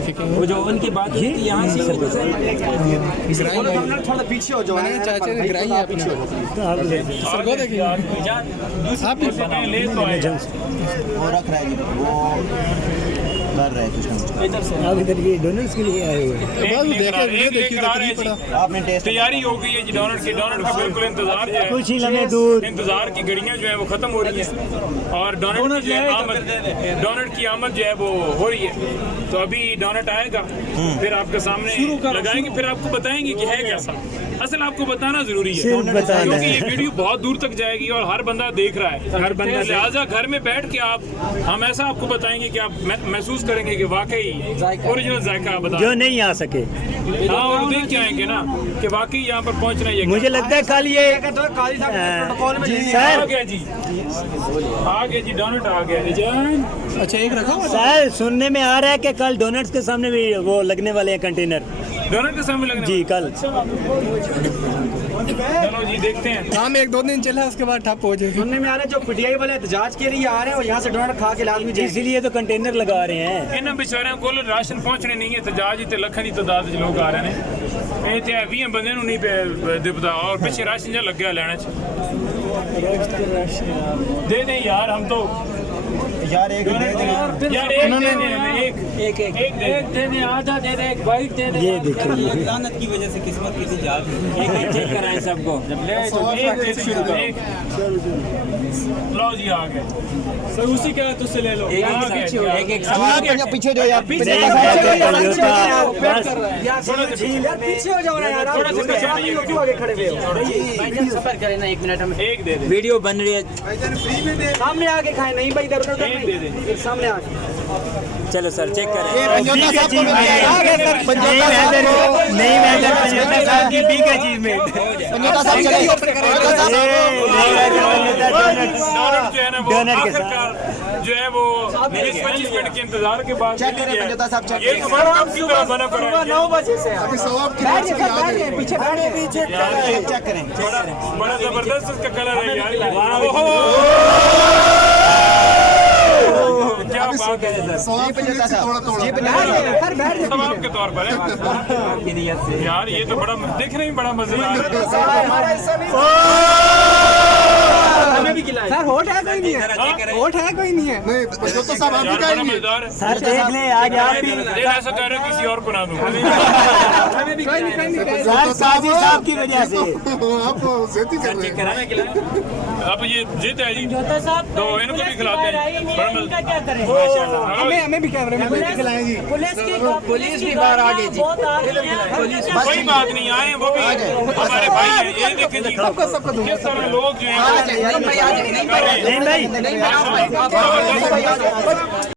Trafficking वो जो उनकी बात हुई थी यहाँ से थोड़ा पीछे हो जाओ। चाचा के ग्राही है अपने सर को देखिए आप ले तो आए वो रख रहा है वो कर रहा है कुछ ना कुछ। इधर से आप इधर ये डोनर्स के लिए आए हुए हैं। आपने टेस्ट तैयारी हो गई है जी डोनट की का बिल्कुल इंतजार जो है कुछ ही लम्हे दूर इंतजार की घड़ियां जो है वो खत्म हो रही है और डोनट की आमद जो है वो हो रही है। तो अभी डोनट आएगा फिर आपके सामने लगाएंगे फिर आपको बताएंगे कि है कैसा। असल आपको बताना जरूरी है क्योंकि ये वीडियो बहुत दूर तक जाएगी और हर बंदा देख रहा है। हर बंदा लिहाजा घर में बैठ के आप हम ऐसा आपको बताएंगे कि आप महसूस करेंगे कि वाकई ओरिजिनल जायका बता जो नहीं आ सके। हाँ और देख के आएंगे ना कि वाकई यहाँ पर पहुँचना ये मुझे लगता है कल ये आ गया जी डोनट आ गया। अच्छा एक रखा हुआ सर सुनने में आ रहा है कि कल डोनट्स के सामने भी वो लगने वाले हैं कंटेनर। डोनट के सामने लगने जी कल चलो जी देखते हैं। काम एक दो दिन चला उसके बाद ठप हो जाएगी। सुनने में आ रहा है जो पीटीआई वाले एहतजाज के लिए आ रहे हैं और यहाँ से डोनट खा के लाजमी जाएंगे। इसीलिए तो कंटेनर लगा रहे हैं। इन्होंने बेचारियों को राशन पहुँचने नहीं है तजाज इतने लखन की तादाद लोग आ रहे हैं इतने 20 बंदे नहीं पे दिपता और पिछले राशन जो लग गया लेने दे दें यार हम तो यार एक यार एक दे दें आधा दे दें एक बाइट दे दें। ये देखिए लानत की वजह से किस्मत की एक चेक कराएं सबको लो जी आ गए सर उसी का तुझसे ले लो एक पीछे जो यार पीछे हो जाओ ना यार आगे खड़े हुए सफर करें ना 1 मिनट हम एक दे दे वीडियो बन रही है। सामने आके खाए नहीं भाई इधर उधर एक दे दे सामने आके चलो सर चेक करें। नहीं साहब की बिग अचीवमेंट। डोनट के साथ जो है वो 20-25 मिनट के इंतजार के बाद चेक करें पंजोता साहब चेक ये वर्ल्ड कप की तरह बना पड़ा है 9 बजे से पीछे पीछे चेक करें बड़ा जबरदस्त इसका कलर है यार। क्या बात है सवाब के तौर पर है यार ये तो बड़ा देखने में बड़ा मजेदार हमें भी खिलाएं सर। होट है कोई नहीं है होट है कोई नहीं है नहीं तो सब आप यार बड़ा मजेदार है। सर देख ले आज आप भी ऐसा कह रहे हो किसी और को ना दूं हमें भी खिलाएं सर साजिद साहब की वजह से आप ज्यादती कर रहे हैं। अब ये जीत है जी तो इनको भी खिलाते हैं बड़ा मजा हमें भी कैमरे में खिलाएं जी। पुलिस भी बाहर आ गई जी। कोई बात नहीं आए वो भी हमारे भाई हैं। ये देखें जी किस तरह लोग जो हैं नहीं भाई नहीं भाई